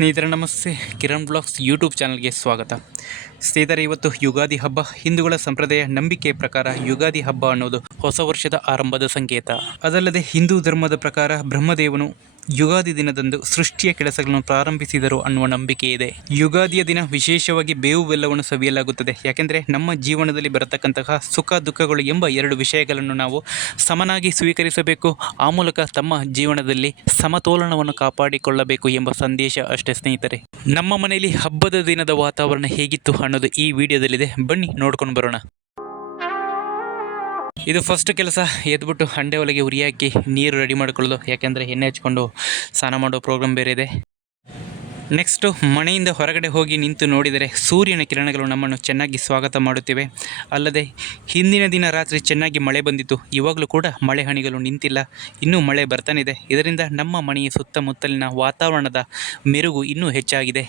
ಸ್ನೇಹಿತರೆ ನಮಸ್ತೆ, Kiran blogs YouTube ಚಾನಲ್ಗೆ ಸ್ವಾಗತ. ಸ್ನೇಹಿತರೆ, ಇವತ್ತು ಯುಗಾದಿ ಹಬ್ಬ. ಹಿಂದೂಗಳ ಸಂಪ್ರದಾಯ ನಂಬಿಕೆ ಪ್ರಕಾರ ಯುಗಾದಿ ಹಬ್ಬ ಅನ್ನೋದು ಹೊಸ ವರ್ಷದ ಆರಂಭದ ಸಂಕೇತ. ಅದಲ್ಲದೆ ಹಿಂದೂ ಧರ್ಮದ ಪ್ರಕಾರ ಬ್ರಹ್ಮದೇವನು ಯುಗಾದಿ ದಿನದಂದು ಸೃಷ್ಟಿಯ ಕೆಲಸಗಳನ್ನು ಪ್ರಾರಂಭಿಸಿದರು ಅನ್ನುವ ನಂಬಿಕೆ ಇದೆ. ಯುಗಾದಿಯ ದಿನ ವಿಶೇಷವಾಗಿ ಬೇವು ಬೆಲ್ಲವನ್ನು ಸವಿಯಲಾಗುತ್ತದೆ. ಯಾಕೆಂದರೆ ನಮ್ಮ ಜೀವನದಲ್ಲಿ ಬರತಕ್ಕಂತಹ ಸುಖ ದುಃಖಗಳು ಎಂಬ ಎರಡು ವಿಷಯಗಳನ್ನು ನಾವು ಸಮನಾಗಿ ಸ್ವೀಕರಿಸಬೇಕು. ಆ ಮೂಲಕ ತಮ್ಮ ಜೀವನದಲ್ಲಿ ಸಮತೋಲನವನ್ನು ಕಾಪಾಡಿಕೊಳ್ಳಬೇಕು ಎಂಬ ಸಂದೇಶ ಅಷ್ಟೇ ಸ್ನೇಹಿತರೆ. ನಮ್ಮ ಮನೆಯಲ್ಲಿ ಹಬ್ಬದ ದಿನದ ವಾತಾವರಣ ಹೇಗಿತ್ತು ಅನ್ನೋದು ಈ ವಿಡಿಯೋದಲ್ಲಿದೆ, ಬನ್ನಿ ನೋಡ್ಕೊಂಡು ಬರೋಣ. ಇದು ಫಸ್ಟ್ ಕೆಲಸ. ಎದ್ಬಿಟ್ಟು ಹಂಡೆ ಒಳಗೆ ಉರಿ ಹಾಕಿ ನೀರು ರೆಡಿ ಮಾಡಿಕೊಳ್ಳೋದು, ಯಾಕೆಂದರೆ ಎಣ್ಣೆ ಹಚ್ಕೊಂಡು ಸ್ನಾನ ಮಾಡೋ ಪ್ರೋಗ್ರಾಮ್ ಬೇರೆ ಇದೆ. ನೆಕ್ಸ್ಟು ಮನೆಯಿಂದ ಹೊರಗಡೆ ಹೋಗಿ ನಿಂತು ನೋಡಿದರೆ ಸೂರ್ಯನ ಕಿರಣಗಳು ನಮ್ಮನ್ನು ಚೆನ್ನಾಗಿ ಸ್ವಾಗತ ಮಾಡುತ್ತಿವೆ. ಅಲ್ಲದೆ ಹಿಂದಿನ ದಿನ ರಾತ್ರಿ ಚೆನ್ನಾಗಿ ಮಳೆ ಬಂದಿತ್ತು. ಇವಾಗಲೂ ಕೂಡ ಮಳೆ ಹನಿಗಳು ನಿಂತಿಲ್ಲ, ಇನ್ನೂ ಮಳೆ ಬರ್ತಾನಿದೆ. ಇದರಿಂದ ನಮ್ಮ ಮನೆಯ ಸುತ್ತಮುತ್ತಲಿನ ವಾತಾವರಣದ ಮೆರುಗು ಇನ್ನೂ ಹೆಚ್ಚಾಗಿದೆ.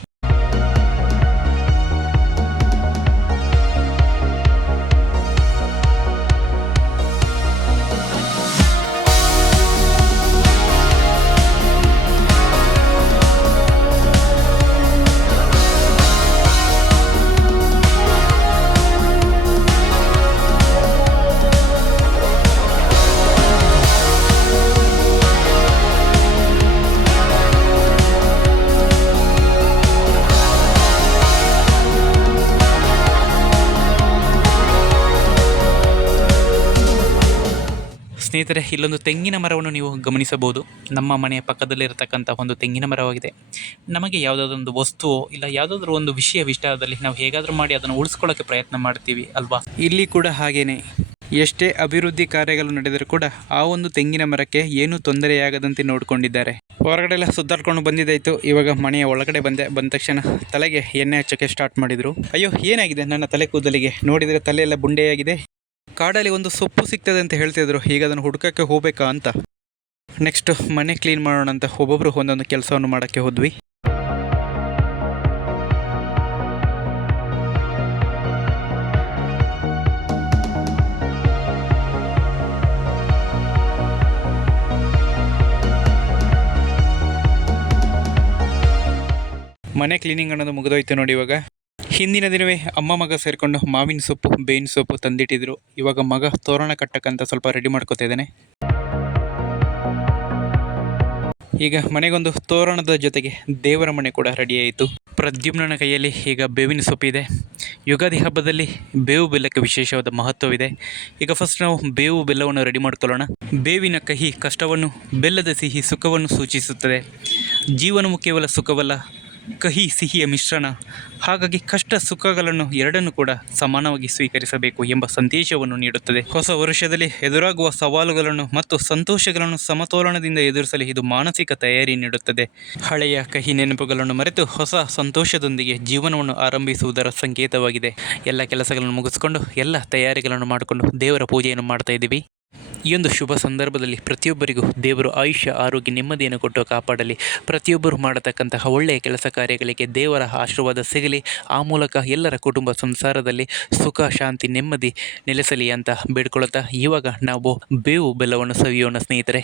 ಸ್ನೇಹಿತರೆ, ಇಲ್ಲೊಂದು ತೆಂಗಿನ ಮರವನ್ನು ನೀವು ಗಮನಿಸಬಹುದು. ನಮ್ಮ ಮನೆಯ ಪಕ್ಕದಲ್ಲಿರತಕ್ಕಂಥ ಒಂದು ತೆಂಗಿನ ಮರವಾಗಿದೆ. ನಮಗೆ ಯಾವುದಾದ್ರೂ ಒಂದು ವಸ್ತುವೋ ಇಲ್ಲ ಯಾವುದಾದ್ರೂ ಒಂದು ವಿಷಯ ಇಷ್ಟ ಆದಲ್ಲಿ ನಾವು ಹೇಗಾದರೂ ಮಾಡಿ ಅದನ್ನು ಉಳಿಸ್ಕೊಳ್ಳೋಕ್ಕೆ ಪ್ರಯತ್ನ ಮಾಡ್ತೀವಿ ಅಲ್ವಾ? ಇಲ್ಲಿ ಕೂಡ ಹಾಗೇನೆ. ಎಷ್ಟೇ ಅಭಿವೃದ್ಧಿ ಕಾರ್ಯಗಳು ನಡೆದರೂ ಕೂಡ ಆ ಒಂದು ತೆಂಗಿನ ಮರಕ್ಕೆ ಏನೂ ತೊಂದರೆಯಾಗದಂತೆ ನೋಡಿಕೊಂಡಿದ್ದಾರೆ. ಹೊರಗಡೆ ಎಲ್ಲ ಸುತ್ತಾಡ್ಕೊಂಡು ಬಂದಿದ್ದಾಯಿತು. ಇವಾಗ ಮನೆಯ ಒಳಗಡೆ ಬಂದ ತಕ್ಷಣ ತಲೆಗೆ ಎಣ್ಣೆ ಹಚ್ಚೋಕ್ಕೆ ಸ್ಟಾರ್ಟ್ ಮಾಡಿದರು. ಅಯ್ಯೋ, ಏನಾಗಿದೆ ನನ್ನ ತಲೆ ಕೂದಲಿಗೆ? ನೋಡಿದರೆ ತಲೆ ಎಲ್ಲ ಬುಂಡೆಯಾಗಿದೆ. ಕಾಡಲ್ಲಿ ಒಂದು ಸೊಪ್ಪು ಸಿಗ್ತದೆ ಅಂತ ಹೇಳ್ತಿದ್ರು, ಈಗ ಅದನ್ನು ಹುಡ್ಕೋಕ್ಕೆ ಹೋಗ್ಬೇಕಾ ಅಂತ. ನೆಕ್ಸ್ಟ್ ಮನೆ ಕ್ಲೀನ್ ಮಾಡೋಣ ಅಂತ ಒಬ್ಬೊಬ್ಬರು ಒಂದೊಂದು ಕೆಲಸವನ್ನು ಮಾಡೋಕ್ಕೆ ಹೋದ್ವಿ. ಮನೆ ಕ್ಲೀನಿಂಗ್ ಅನ್ನೋದು ಮುಗಿದೋಯ್ತು ನೋಡಿ. ಇವಾಗ ಹಿಂದಿನ ದಿನವೇ ಅಮ್ಮ ಮಗ ಸೇರಿಕೊಂಡು ಮಾವಿನ ಸೊಪ್ಪು ಬೇವಿನ ಸೊಪ್ಪು ತಂದಿಟ್ಟಿದ್ರು. ಇವಾಗ ಮಗ ತೋರಣ ಕಟ್ಟಕ್ಕಂತ ಸ್ವಲ್ಪ ರೆಡಿ ಮಾಡ್ಕೊತಾ ಇದ್ದಾನೆ. ಈಗ ಮನೆಗೊಂದು ತೋರಣದ ಜೊತೆಗೆ ದೇವರ ಮನೆ ಕೂಡ ರೆಡಿ ಆಯಿತು. ಪ್ರದ್ಯುಮ್ನನ ಕೈಯಲ್ಲಿ ಈಗ ಬೇವಿನ ಸೊಪ್ಪಿದೆ. ಯುಗಾದಿ ಹಬ್ಬದಲ್ಲಿ ಬೇವು ಬೆಲ್ಲಕ್ಕೆ ವಿಶೇಷವಾದ ಮಹತ್ವವಿದೆ. ಈಗ ಫಸ್ಟ್ ನಾವು ಬೇವು ಬೆಲ್ಲವನ್ನು ರೆಡಿ ಮಾಡ್ಕೊಳ್ಳೋಣ. ಬೇವಿನ ಕಹಿ ಕಷ್ಟವನ್ನು, ಬೆಲ್ಲದ ಸಿಹಿ ಸುಖವನ್ನು ಸೂಚಿಸುತ್ತದೆ. ಜೀವನವು ಕೇವಲ ಸುಖವಲ್ಲ, ಕಹಿ ಸಿಹಿಯ ಮಿಶ್ರಣ. ಹಾಗಾಗಿ ಕಷ್ಟ ಸುಖಗಳನ್ನು ಎರಡನ್ನೂ ಕೂಡ ಸಮಾನವಾಗಿ ಸ್ವೀಕರಿಸಬೇಕು ಎಂಬ ಸಂದೇಶವನ್ನು ನೀಡುತ್ತದೆ. ಹೊಸ ವರ್ಷದಲ್ಲಿ ಎದುರಾಗುವ ಸವಾಲುಗಳನ್ನು ಮತ್ತು ಸಂತೋಷಗಳನ್ನು ಸಮತೋಲನದಿಂದ ಎದುರಿಸಲು ಇದು ಮಾನಸಿಕ ತಯಾರಿ ನೀಡುತ್ತದೆ. ಹಳೆಯ ಕಹಿ ನೆನಪುಗಳನ್ನು ಮರೆತು ಹೊಸ ಸಂತೋಷದೊಂದಿಗೆ ಜೀವನವನ್ನು ಆರಂಭಿಸುವುದರ ಸಂಕೇತವಾಗಿದೆ. ಎಲ್ಲ ಕೆಲಸಗಳನ್ನು ಮುಗಿಸ್ಕೊಂಡು ಎಲ್ಲ ತಯಾರಿಗಳನ್ನು ಮಾಡಿಕೊಂಡು ದೇವರ ಪೂಜೆಯನ್ನು ಮಾಡ್ತಾ ಇದ್ದೀವಿ. ಈ ಒಂದು ಶುಭ ಸಂದರ್ಭದಲ್ಲಿ ಪ್ರತಿಯೊಬ್ಬರಿಗೂ ದೇವರು ಆಯುಷ್ಯ, ಆರೋಗ್ಯ, ನೆಮ್ಮದಿಯನ್ನು ಕೊಟ್ಟು ಕಾಪಾಡಲಿ. ಪ್ರತಿಯೊಬ್ಬರು ಮಾಡತಕ್ಕಂತಹ ಒಳ್ಳೆಯ ಕೆಲಸ ಕಾರ್ಯಗಳಿಗೆ ದೇವರ ಆಶೀರ್ವಾದ ಸಿಗಲಿ. ಆ ಮೂಲಕ ಎಲ್ಲರ ಕುಟುಂಬ ಸಂಸಾರದಲ್ಲಿ ಸುಖ, ಶಾಂತಿ, ನೆಮ್ಮದಿ ನೆಲೆಸಲಿ ಅಂತ ಬೇಡ್ಕೊಳ್ಳುತ್ತಾ ಇವಾಗ ನಾವು ಬೇವು ಬೆಲ್ಲವನ್ನು ಸವಿಯೋಣ ಸ್ನೇಹಿತರೆ.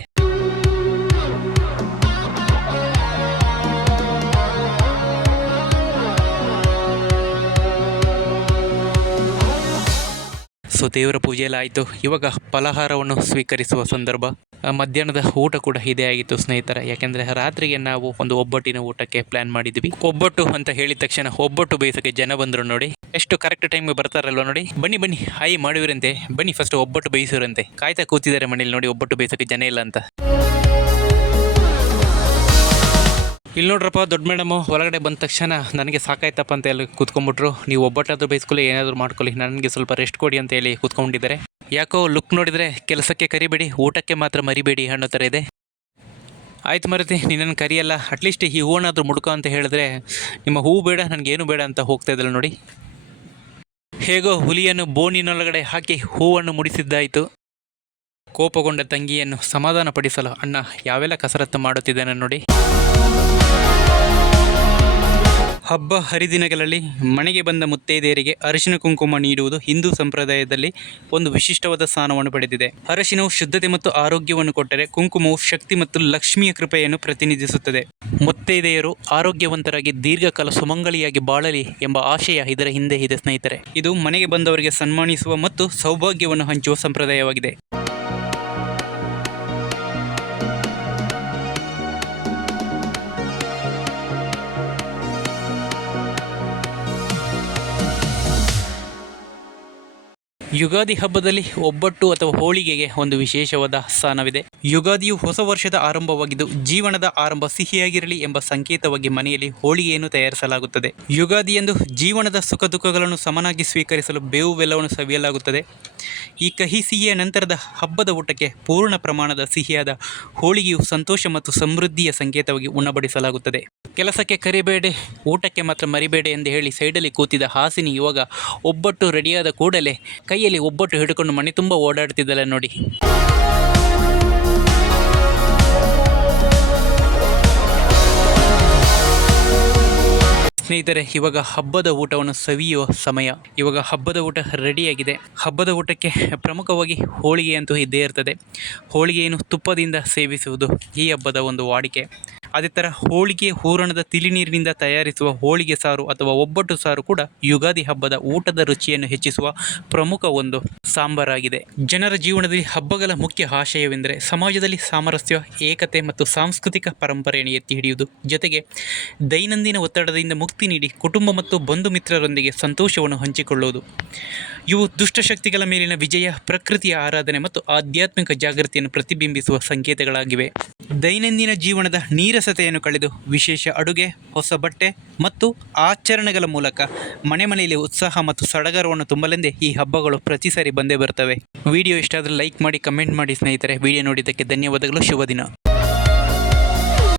ಸೊ ದೇವರ ಪೂಜೆಯೆಲ್ಲ ಆಯಿತು. ಇವಾಗ ಫಲಹಾರವನ್ನು ಸ್ವೀಕರಿಸುವ ಸಂದರ್ಭ. ಮಧ್ಯಾಹ್ನದ ಊಟ ಕೂಡ ಇದೇ ಆಗಿತ್ತು ಸ್ನೇಹಿತರೆ. ಯಾಕೆಂದರೆ ರಾತ್ರಿಗೆ ನಾವು ಒಂದು ಒಬ್ಬಟ್ಟಿನ ಊಟಕ್ಕೆ ಪ್ಲ್ಯಾನ್ ಮಾಡಿದ್ವಿ. ಒಬ್ಬಟ್ಟು ಅಂತ ಹೇಳಿದ ತಕ್ಷಣ ಒಬ್ಬಟ್ಟು ಬೇಯಿಸೋಕ್ಕೆ ಜನ ಬಂದರು ನೋಡಿ. ಎಷ್ಟು ಕರೆಕ್ಟ್ ಟೈಮ್ಗೆ ಬರ್ತಾರಲ್ವ ನೋಡಿ. ಬನ್ನಿ ಬನ್ನಿ ಹಾಯಿ ಮಾಡಿವ್ರಂತೆ, ಬನ್ನಿ ಫಸ್ಟ್ ಒಬ್ಬಟ್ಟು ಬೇಯಿಸಿವ್ರಂತೆ. ಕಾಯ್ತಾ ಕೂತಿದ್ದಾರೆ ಮನೇಲಿ ನೋಡಿ, ಒಬ್ಬಟ್ಟು ಬೇಯಿಸೋಕ್ಕೆ ಜನ ಇಲ್ಲ ಅಂತ. ಇಲ್ಲಿ ನೋಡ್ರಪ್ಪ, ದೊಡ್ಡ ಮೇಡಮು ಒಳಗಡೆ ಬಂದ ತಕ್ಷಣ ನನಗೆ ಸಾಕಾಯ್ತಪ್ಪ ಅಂತ ಹೇಳಿ ಕೂತ್ಕೊಂಡ್ಬಿಟ್ರು. ನೀವು ಒಬ್ಬಟ್ಟಾದರೂ ಬೇಯಿಸ್ಕೊಳ್ಳಿ, ಏನಾದರೂ ಮಾಡ್ಕೊಳ್ಳಿ, ನನಗೆ ಸ್ವಲ್ಪ ರೆಸ್ಟ್ ಕೊಡಿ ಅಂತ ಹೇಳಿ ಕೂತ್ಕೊಂಡಿದ್ದಾರೆ. ಯಾಕೋ ಲುಕ್ ನೋಡಿದರೆ ಕೆಲಸಕ್ಕೆ ಕರಿಬೇಡಿ, ಊಟಕ್ಕೆ ಮಾತ್ರ ಮರಿಬೇಡಿ ಅನ್ನೋ ಥರ ಇದೆ. ಆಯ್ತು ಮರತಿ, ನಿನ್ನನ್ನು ಕರಿಯಲ್ಲ, ಅಟ್ಲೀಸ್ಟ್ ಈ ಹೂವನ್ನಾದರೂ ಮುಡ್ಕೋ ಅಂತ ಹೇಳಿದ್ರೆ ನಿಮ್ಮ ಹೂವು ಬೇಡ, ನನಗೇನು ಬೇಡ ಅಂತ ಹೋಗ್ತಾ ಇದ್ದಲ್ಲ ನೋಡಿ. ಹೇಗೋ ಹುಲಿಯನ್ನು ಬೋನಿನೊಳಗಡೆ ಹಾಕಿ ಹೂವನ್ನು ಮುಡಿಸಿದ್ದಾಯಿತು. ಕೋಪಗೊಂಡ ತಂಗಿಯನ್ನು ಸಮಾಧಾನಪಡಿಸಲು ಅಣ್ಣ ಯಾವೆಲ್ಲ ಕಸರತ್ತು ಮಾಡುತ್ತಿದ್ದಾನೆ ನೋಡಿ. ಹಬ್ಬ ಹರಿದಿನಗಳಲ್ಲಿ ಮನೆಗೆ ಬಂದ ಮುತ್ತೈದೆಯರಿಗೆ ಅರಿಶಿನ ಕುಂಕುಮ ನೀಡುವುದು ಹಿಂದೂ ಸಂಪ್ರದಾಯದಲ್ಲಿ ಒಂದು ವಿಶಿಷ್ಟವಾದ ಸ್ಥಾನವನ್ನು ಪಡೆದಿದೆ. ಅರಿಶಿನವು ಶುದ್ಧತೆ ಮತ್ತು ಆರೋಗ್ಯವನ್ನು ಕೊಟ್ಟರೆ, ಕುಂಕುಮವು ಶಕ್ತಿ ಮತ್ತು ಲಕ್ಷ್ಮಿಯ ಕೃಪೆಯನ್ನು ಪ್ರತಿನಿಧಿಸುತ್ತದೆ. ಮುತ್ತೈದೆಯರು ಆರೋಗ್ಯವಂತರಾಗಿ ದೀರ್ಘಕಾಲ ಸುಮಂಗಲಿಯಾಗಿ ಬಾಳಲಿ ಎಂಬ ಆಶಯ ಇದರ ಹಿಂದೆ ಇದೆ ಸ್ನೇಹಿತರೆ. ಇದು ಮನೆಗೆ ಬಂದವರಿಗೆ ಸನ್ಮಾನಿಸುವ ಮತ್ತು ಸೌಭಾಗ್ಯವನ್ನು ಹಂಚುವ ಸಂಪ್ರದಾಯವಾಗಿದೆ. ಯುಗಾದಿ ಹಬ್ಬದಲ್ಲಿ ಒಬ್ಬಟ್ಟು ಅಥವಾ ಹೋಳಿಗೆಗೆ ಒಂದು ವಿಶೇಷವಾದ ಸ್ಥಾನವಿದೆ. ಯುಗಾದಿಯು ಹೊಸ ವರ್ಷದ ಆರಂಭವಾಗಿದ್ದು, ಜೀವನದ ಆರಂಭ ಸಿಹಿಯಾಗಿರಲಿ ಎಂಬ ಸಂಕೇತವಾಗಿ ಮನೆಯಲ್ಲಿ ಹೋಳಿಗೆಯನ್ನು ತಯಾರಿಸಲಾಗುತ್ತದೆ. ಯುಗಾದಿಯಂದು ಜೀವನದ ಸುಖ ದುಃಖಗಳನ್ನು ಸಮನಾಗಿ ಸ್ವೀಕರಿಸಲು ಬೇವು ಬೆಲ್ಲವನ್ನು ಸವಿಯಲಾಗುತ್ತದೆ. ಈ ಕಹಿ ಸಿಹಿಯ ನಂತರದ ಹಬ್ಬದ ಊಟಕ್ಕೆ ಪೂರ್ಣ ಪ್ರಮಾಣದ ಸಿಹಿಯಾದ ಹೋಳಿಗೆಯು ಸಂತೋಷ ಮತ್ತು ಸಮೃದ್ಧಿಯ ಸಂಕೇತವಾಗಿ ಉಣಬಡಿಸಲಾಗುತ್ತದೆ. ಕೆಲಸಕ್ಕೆ ಕರಿಬೇಡೆ, ಊಟಕ್ಕೆ ಮಾತ್ರ ಮರಿಬೇಡೆ ಎಂದು ಹೇಳಿ ಸೈಡಲ್ಲಿ ಕೂತಿದ್ದ ಹಾಸಿನಿ ಇವಾಗ ಒಬ್ಬಟ್ಟು ರೆಡಿಯಾದ ಕೂಡಲೇ ಕೈಯಲ್ಲಿ ಒಬ್ಬಟ್ಟು ಹಿಡ್ಕೊಂಡು ಮನೆ ತುಂಬ ಓಡಾಡ್ತಿದ್ದಲ್ಲ ನೋಡಿ. ಸ್ನೇಹಿತರೆ, ಇವಾಗ ಹಬ್ಬದ ಊಟವನ್ನು ಸವಿಯುವ ಸಮಯ. ಇವಾಗ ಹಬ್ಬದ ಊಟ ರೆಡಿಯಾಗಿದೆ. ಹಬ್ಬದ ಊಟಕ್ಕೆ ಪ್ರಮುಖವಾಗಿ ಹೋಳಿಗೆ ಅಂತೂ ಇದ್ದೇ ಇರ್ತದೆ. ಹೋಳಿಗೆಯನ್ನು ತುಪ್ಪದಿಂದ ಸೇವಿಸುವುದು ಈ ಹಬ್ಬದ ಒಂದು ವಾಡಿಕೆ. ಅದೇ ಥರ ಹೋಳಿಗೆ ಹೂರಣದ ತಿಳಿನೀರಿನಿಂದ ತಯಾರಿಸುವ ಹೋಳಿಗೆ ಸಾರು ಅಥವಾ ಒಬ್ಬಟ್ಟು ಸಾರು ಕೂಡ ಯುಗಾದಿ ಹಬ್ಬದ ಊಟದ ರುಚಿಯನ್ನು ಹೆಚ್ಚಿಸುವ ಪ್ರಮುಖ ಒಂದು ಸಾಂಬಾರಾಗಿದೆ. ಜನರ ಜೀವನದಲ್ಲಿ ಹಬ್ಬಗಳ ಮುಖ್ಯ ಆಶಯವೆಂದರೆ ಸಮಾಜದಲ್ಲಿ ಸಾಮರಸ್ಯ, ಏಕತೆ ಮತ್ತು ಸಾಂಸ್ಕೃತಿಕ ಪರಂಪರೆಯನ್ನು ಎತ್ತಿ ಹಿಡಿಯುವುದು, ಜೊತೆಗೆ ದೈನಂದಿನ ಒತ್ತಡದಿಂದ ಮುಕ್ತಿ ನೀಡಿ ಕುಟುಂಬ ಮತ್ತು ಬಂಧು ಮಿತ್ರರೊಂದಿಗೆ ಸಂತೋಷವನ್ನು ಹಂಚಿಕೊಳ್ಳುವುದು. ಇವು ದುಷ್ಟಶಕ್ತಿಗಳ ಮೇಲಿನ ವಿಜಯ, ಪ್ರಕೃತಿಯ ಆರಾಧನೆ ಮತ್ತು ಆಧ್ಯಾತ್ಮಿಕ ಜಾಗೃತಿಯನ್ನು ಪ್ರತಿಬಿಂಬಿಸುವ ಸಂಕೇತಗಳಾಗಿವೆ. ದೈನಂದಿನ ಜೀವನದ ನೀರಸತೆಯನ್ನು ಕಳೆದು ವಿಶೇಷ ಅಡುಗೆ, ಹೊಸ ಬಟ್ಟೆ ಮತ್ತು ಆಚರಣೆಗಳ ಮೂಲಕ ಮನೆಯಲ್ಲಿ ಉತ್ಸಾಹ ಮತ್ತು ಸಡಗರವನ್ನು ತುಂಬಲೆಂದೇ ಈ ಹಬ್ಬಗಳು ಪ್ರತಿ ಸಾರಿ ಬಂದೇ ಬರ್ತವೆ. ವಿಡಿಯೋ ಇಷ್ಟ ಆದರೆ ಲೈಕ್ ಮಾಡಿ, ಕಮೆಂಟ್ ಮಾಡಿ ಸ್ನೇಹಿತರೆ. ವಿಡಿಯೋ ನೋಡಿದ್ದಕ್ಕೆ ಧನ್ಯವಾದಗಳು. ಶುಭ ದಿನ.